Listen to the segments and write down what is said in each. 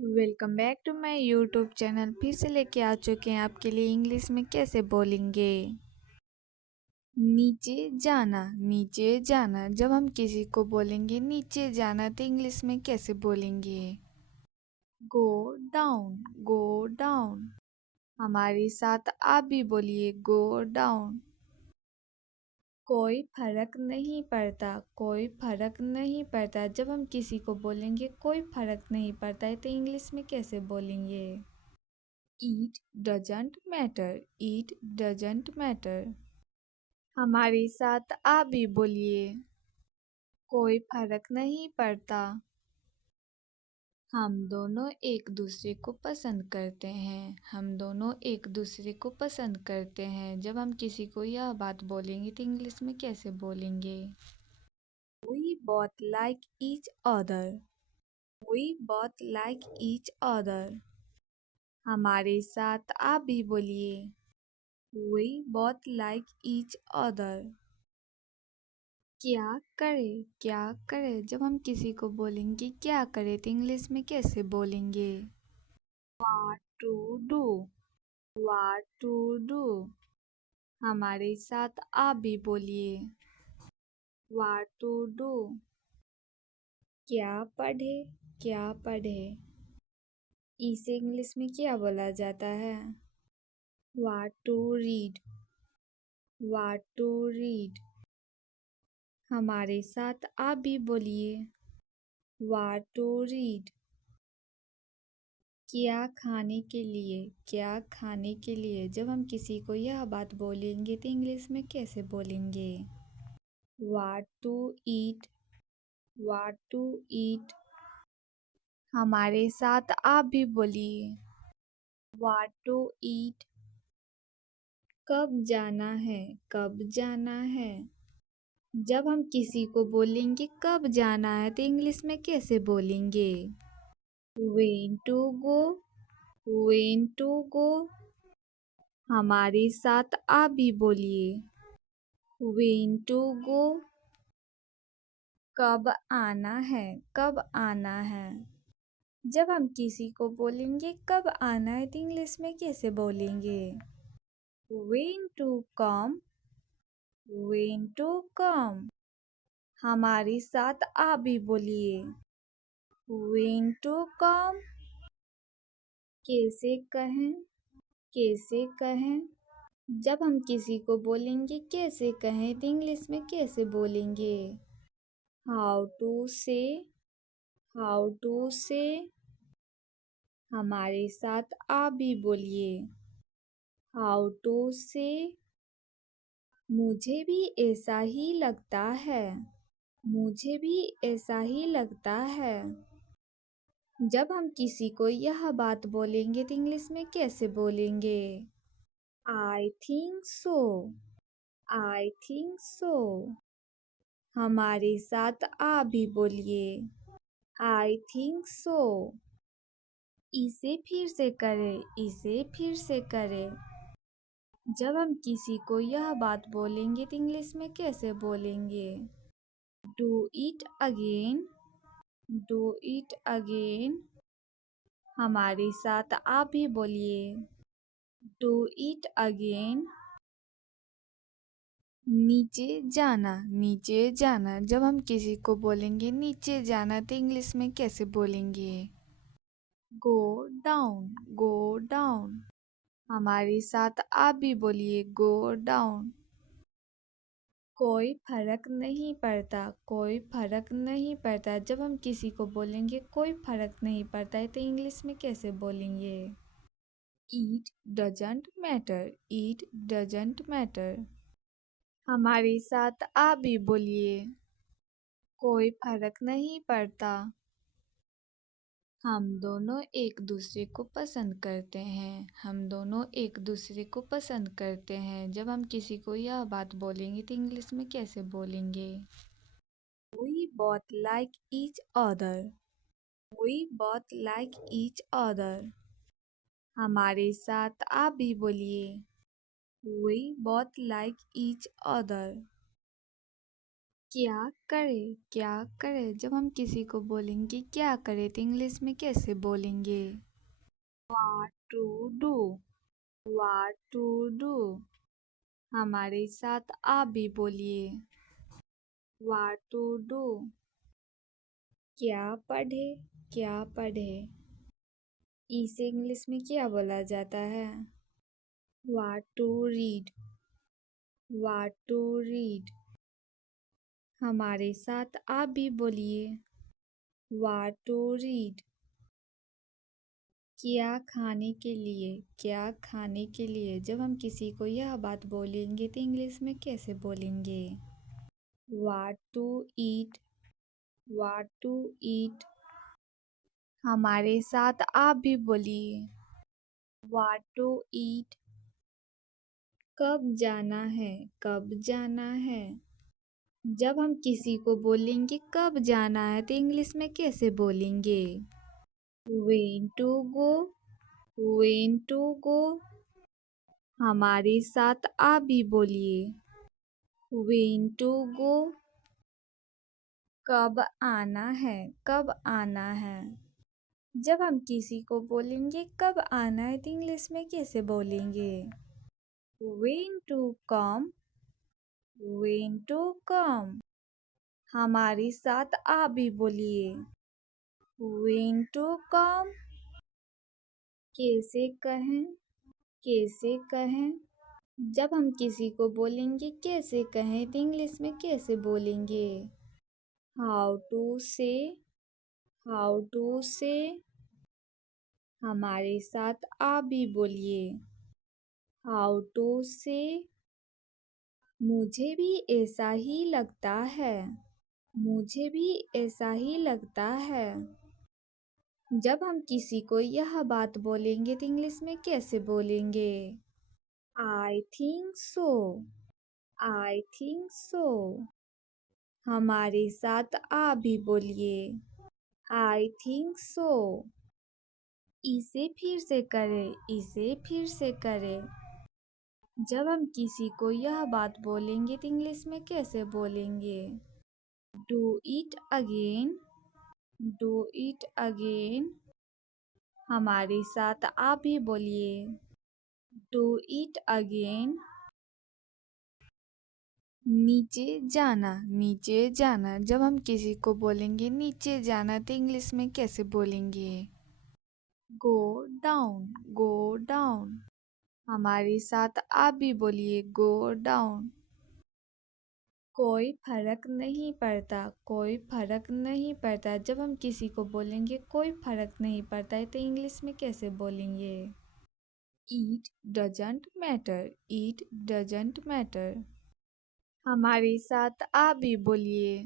Welcome back to my YouTube channel. फिर से लेके आ चुके हैं आपके लिए इंग्लिश में कैसे बोलेंगे। नीचे जाना, नीचे जाना। जब हम किसी को बोलेंगे नीचे जाना तो इंग्लिश में कैसे बोलेंगे। Go down, go down. हमारे साथ आप भी बोलिए गो डाउन। कोई फर्क नहीं पड़ता, कोई फर्क नहीं पड़ता। जब हम किसी को बोलेंगे कोई फर्क नहीं पड़ता है तो इंग्लिश में कैसे बोलेंगे। It doesn't matter, it doesn't matter। हमारे साथ आप भी बोलिए कोई फर्क नहीं पड़ता। हम दोनों एक दूसरे को पसंद करते हैं, हम दोनों एक दूसरे को पसंद करते हैं। जब हम किसी को यह बात बोलेंगे तो इंग्लिश में कैसे बोलेंगे। We both like each other, we both like each other। हमारे साथ आप भी बोलिए We both like each other। क्या करे, क्या करे। जब हम किसी को बोलेंगे क्या करे तो इंग्लिश में कैसे बोलेंगे। What to do, what to do। हमारे साथ आप भी बोलिए What to do। क्या पढ़े, क्या पढ़े। इसे इंग्लिश में क्या बोला जाता है। What to read, what to read। हमारे साथ आप भी बोलिए What to read। क्या खाने के लिए, क्या खाने के लिए। जब हम किसी को यह बात बोलेंगे तो इंग्लिश में कैसे बोलेंगे। What to eat, what to eat। हमारे साथ आप भी बोलिए What to eat। कब जाना है, कब जाना है। जब हम किसी को बोलेंगे कब जाना है तो इंग्लिश में कैसे बोलेंगे। When to go, when to go। हमारे साथ आप भी बोलिए When to go। कब आना है, कब आना है। जब हम किसी को बोलेंगे कब आना है तो इंग्लिश में कैसे बोलेंगे। When to come, when to come। हमारे साथ आप भी बोलिए When to come। कैसे कहें, कैसे कहें। जब हम किसी को बोलेंगे कैसे कहें तो इंग्लिश में कैसे बोलेंगे। How to say, how to say। हमारे साथ आप भी बोलिए How to say। मुझे भी ऐसा ही लगता है, मुझे भी ऐसा ही लगता है। जब हम किसी को यह बात बोलेंगे तो इंग्लिश में कैसे बोलेंगे। I think so, I think so। हमारे साथ आप भी बोलिए I think so। इसे फिर से करें, इसे फिर से करें। जब हम किसी को यह बात बोलेंगे तो इंग्लिश में कैसे बोलेंगे। Do it again, do it again। हमारे साथ आप भी बोलिए Do it again। नीचे जाना, नीचे जाना। जब हम किसी को बोलेंगे नीचे जाना तो इंग्लिश में कैसे बोलेंगे। Go down, go down। हमारे साथ आप भी बोलिए Go down। कोई फर्क नहीं पड़ता, कोई फर्क नहीं पड़ता। जब हम किसी को बोलेंगे कोई फर्क नहीं पड़ता है तो इंग्लिश में कैसे बोलेंगे। It doesn't matter, it doesn't matter। हमारे साथ आप भी बोलिए कोई फर्क नहीं पड़ता। हम दोनों एक दूसरे को पसंद करते हैं, हम दोनों एक दूसरे को पसंद करते हैं। जब हम किसी को यह बात बोलेंगे तो इंग्लिश में कैसे बोलेंगे। We both like each other, we both like each other। हमारे साथ आप भी बोलिए We both like each other। क्या करे जब हम किसी को बोलेंगे क्या करे तो इंग्लिश में कैसे बोलेंगे? What to do? What to do? हमारे साथ आप भी बोलिए। What to do? क्या पढ़े? क्या पढ़े? इसे इंग्लिश में क्या बोला जाता है? What to read? What to read? हमारे साथ आप भी बोलिए। What to read? क्या खाने के लिए? क्या खाने के लिए? जब हम किसी को यह बात बोलेंगे तो इंग्लिश में कैसे बोलेंगे? What to eat? What to eat? हमारे साथ आप भी बोलिए। What to eat? कब जाना है? कब जाना है? जब हम किसी को बोलेंगे कब जाना है तो इंग्लिश में कैसे बोलेंगे? When to go? When to go? हमारे साथ आप भी बोलिए। When to go? कब आना है? कब आना है? जब हम किसी को बोलेंगे कब आना है तो इंग्लिश में कैसे बोलेंगे? When to come? When to come? हमारे साथ आप भी बोलिए। When to come? कैसे कहें? कैसे कहें? जब हम किसी को बोलेंगे कैसे कहें तो इंग्लिश में कैसे बोलेंगे? How to say? How to say? हमारे साथ आप भी बोलिए। How to say? मुझे भी ऐसा ही लगता है। मुझे भी ऐसा ही लगता है। जब हम किसी को यह बात बोलेंगे तो इंग्लिश में कैसे बोलेंगे? I think so. I think so. हमारे साथ आप भी बोलिए। I think so. इसे फिर से करें। इसे फिर से करें। जब हम किसी को यह बात बोलेंगे तो इंग्लिश में कैसे बोलेंगे? Do it again. Do it again. हमारे साथ आप भी बोलिए। Do it again. नीचे जाना। नीचे जाना। जब हम किसी को बोलेंगे नीचे जाना तो इंग्लिश में कैसे बोलेंगे? Go down. Go down. हमारे साथ आप भी बोलिए। Go down. कोई फर्क नहीं पड़ता। कोई फर्क नहीं पड़ता। जब हम किसी को बोलेंगे कोई फर्क नहीं पड़ता है तो इंग्लिश में कैसे बोलेंगे? It doesn't matter. It doesn't matter. हमारे साथ आप भी बोलिए।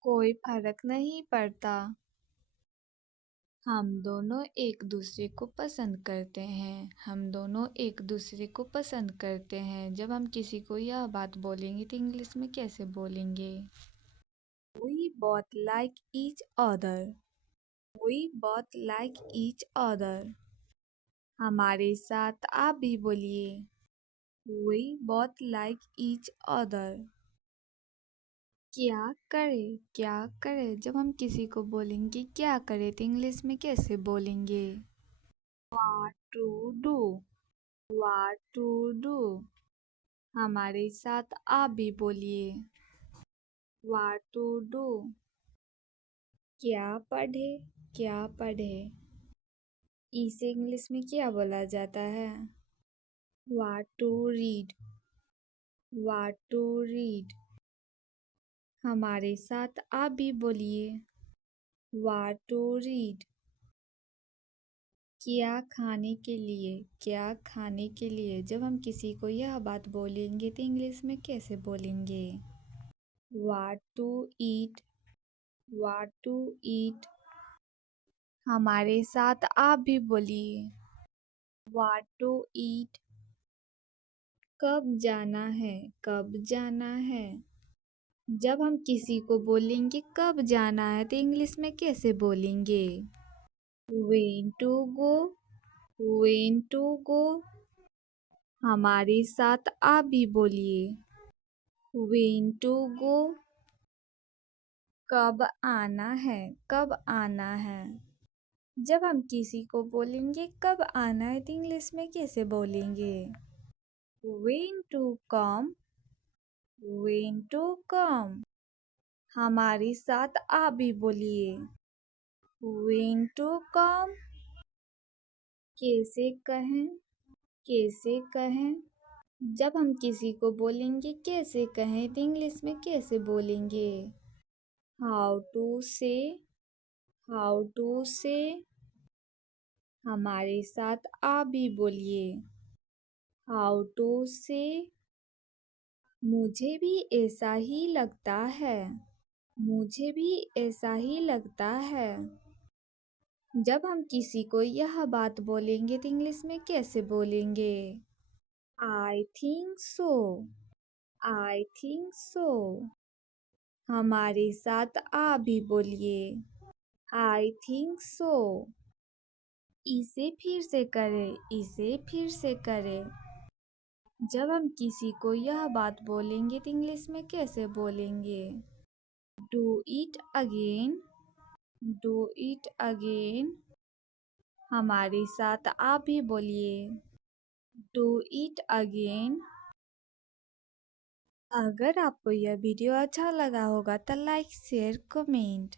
कोई फर्क नहीं पड़ता। हम दोनों एक दूसरे को पसंद करते हैं। हम दोनों एक दूसरे को पसंद करते हैं। जब हम किसी को यह बात बोलेंगे तो इंग्लिश में कैसे बोलेंगे? We both like each other. We both like each other. हमारे साथ आप भी बोलिए। We both like each other. क्या करे? क्या करे? जब हम किसी को बोलेंगे क्या करे तो इंग्लिश में कैसे बोलेंगे? What to do? What to do? हमारे साथ आप भी बोलिए। What to do? क्या पढ़े? क्या पढ़े? इसे इंग्लिश में क्या बोला जाता है? What to read? What to read? हमारे साथ आप भी बोलिए। What to read? क्या खाने के लिए? क्या खाने के लिए? जब हम किसी को यह बात बोलेंगे तो इंग्लिश में कैसे बोलेंगे? What to eat? What to eat? हमारे साथ आप भी बोलिए। What to eat? कब जाना है? कब जाना है? जब हम किसी को बोलेंगे कब जाना है तो इंग्लिश में कैसे बोलेंगे? When to go? When to go? हमारे साथ आप भी बोलिए। When to go? कब आना है, कब आना है। जब हम किसी को बोलेंगे कब आना है तो इंग्लिश में कैसे बोलेंगे? When to come, when to come। हमारे साथ आप भी बोलिए। When to come। कैसे कहें, कैसे कहें। जब हम किसी को बोलेंगे कैसे कहें तो इंग्लिश में कैसे बोलेंगे? हाउ टू से, हाउ टू से। हमारे साथ आप भी बोलिए। हाउ टू से। मुझे भी ऐसा ही लगता है, मुझे भी ऐसा ही लगता है। जब हम किसी को यह बात बोलेंगे तो इंग्लिश में कैसे बोलेंगे? I think so, I think so. हमारे साथ आप भी बोलिए। I think so. इसे फिर से करें, इसे फिर से करें। जब हम किसी को यह बात बोलेंगे तो इंग्लिश में कैसे बोलेंगे? Do it again, do it again. हमारे साथ आप भी बोलिए। Do it again. अगर आपको यह वीडियो अच्छा लगा होगा तो लाइक शेयर कमेंट